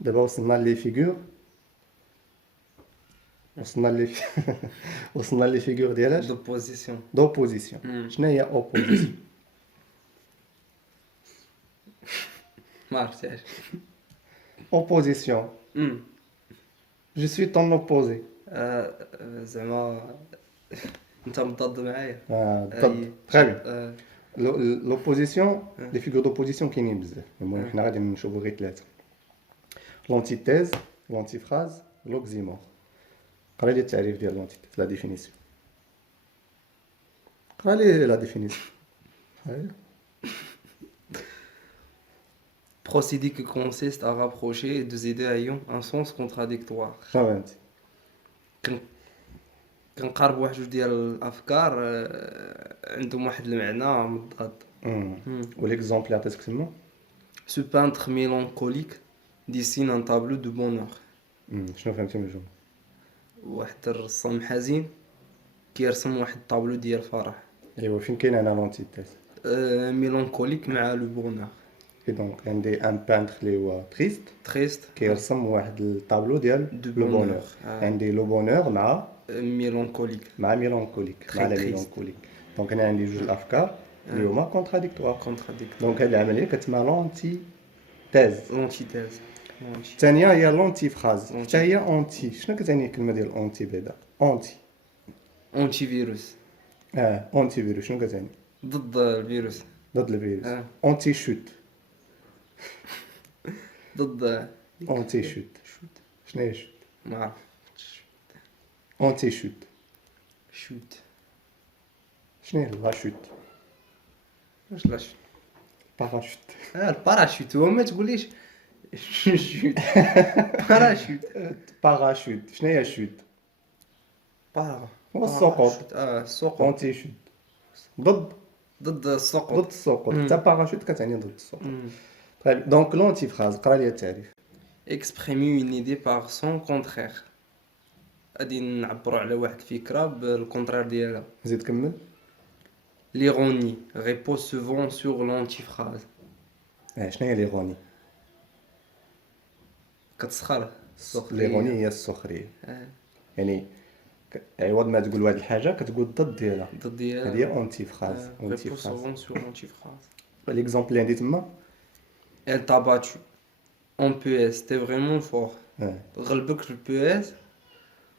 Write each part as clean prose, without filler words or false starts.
دابا وصلنا لي فيغور. وصلنا لي وصلنا لي فيغور ديال اش؟ دوبوزيسيون. دوبوزيسيون. شنو هي اوبوزيسيون؟ ما عرفتهاش. اوبوزيسيون جو سوي طون اوبوزي. زعما انت مضاد معايا. ضد. تري بيان. آه، لوبوزيسيون لي فيغور دوبوزيسيون كاينين بزاف، المهم حنا غادي نشوفو غير ثلاثه: لونتيتيز، لونتيفراز، لوكزيمور. قرا لي التعريف ديال لونتيتيز، لا ديفينيسيون. قرا لي لا ديفينيسيون. procédé qui consiste à rapprocher deux idées ayant un sens contradictoire. فهمتي؟ كنقارب واحد جوج ديال الافكار عندهم واحد المعنى مضاد. وليكزومبل اللي عطيتك تما؟ Ce peintre mélancolique dessine un tableau de bonheur. شنو فهمتي من الجمله؟ واحد الرسام حزين كيرسم واحد الطابلو ديال الفرح. ايوا فين كاين انا لونتيتيز؟ ميلانكوليك مع لو بونور. اي دونك عندي ان بانتر اللي هو تريست تريست كيرسم واحد الطابلو ديال دو لو بونور. بونور. عندي لو بونور مع ميلانكوليك. ميلانكوليك مع لا Très triste. ميلانكوليك. دونك انا عندي جوج الافكار اللي هما كونتراديكتوار. كونتراديكتور. دونك هاد العمليه كتسمى لونتي تيز. لونتيتيز. الثانيه هي لونتي فراز، حتى هي اونتي. شنو كتعني الكلمه ديال اونتي بعدا؟ اونتي اونتي فيروس. اونتي فيروس شنو كتعني؟ ضد الفيروس. ضد الفيروس. آه. اونتي شوت. ضد اونتي شوت شنو هي شوت؟ ما عرفتش. اونتي شوت شوت. شنو هي لا شوت؟ واش لا شوت؟ باراشوت. الباراشوت هو ما تقوليش شوت. باراشوت. باراشوت شنو هي شوت؟ بارا. هو السقوط. السقوط. اونتي شوت ضد ضد السقوط. ضد السقوط. حتى باراشوت كتعني ضد السقوط. طيب دونك لونتي فراز قرا لي التعريف. exprimer une idée par son contraire. غادي نعبروا على واحد الفكره بالكونترير ديالها. زيد كمل. l'ironie repose souvent sur l'antiphrase. شنو هي ليغوني؟ كتسخر. ليغوني هي السخريه. يعني عوض ما تقول واحد الحاجه كتقول ضد ديالها. ضد ديالها. هذه هي اونتي فراز. اونتي repose فراز. souvent sur l'antiphrase. ليكزومبل اللي عندي تما. Elle t'a battu en PS, t'es vraiment fort. اه غلبك في البي اس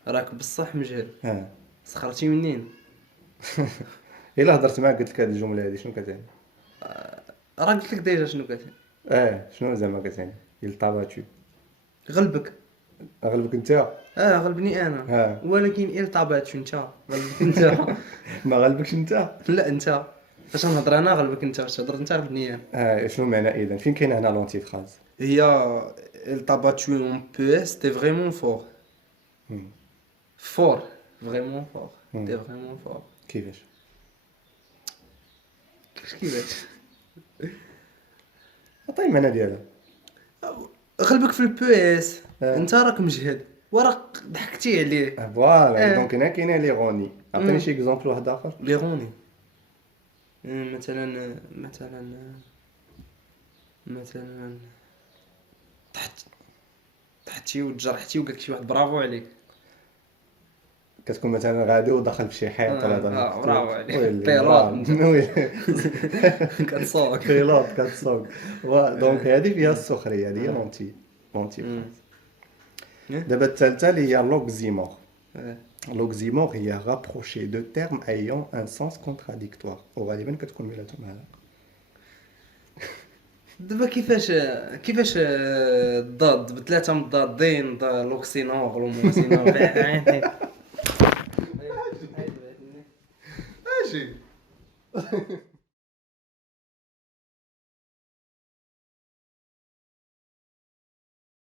راك بصح مجهد. اه سخرتي منين؟ الا هضرت معاك قلت لك هذه الجمله هذه شنو كتعني؟ راه قلت لك ديجا شنو كتعني. شنو زعما كتعني؟ يلطاباتو. غلبك. غلبك انت. غلبني انا. ولكن il t'a battu انت غلبك انت. ما غلبكش انت. لا انت فاش نهضر انا غلبك انت، فاش تهضر انت غلبني انا. شنو معنى اذا؟ فين كاين هنا لونتي فراز؟ هي il t'a battu en PS, t'es vraiment fort. Fort, vraiment fort. T'es vraiment fort. كيفاش؟ كيفاش؟ عطيني المعنى ديالها. غلبك في البي اس انت راك مجهد وراك ضحكتي عليه. فوالا دونك هنا كاينه ليغوني. عطيني شي اكزومبل واحد اخر. ليغوني مثلا طحتي وتجرحتي وقالك شي واحد برافو عليك. كتكون مثلا غادي ودخل في شي حيط ولا هذا. برافو عليك. بيلوط. كتصوق. بيلوط كتصوق. دونك هذه فيها السخريه، هذه هي لونتي فراز. دابا الثالثه اللي هي لوكزيمور. لوكزيمور هي رابروشي دو تيرم ايون ان سونس كونتراديكتوار، وغالبا كتكون ميلاتهم هذا. دابا كيفاش الضاد بثلاثه مضادين لوكسينور لوموكسينور. ماشي.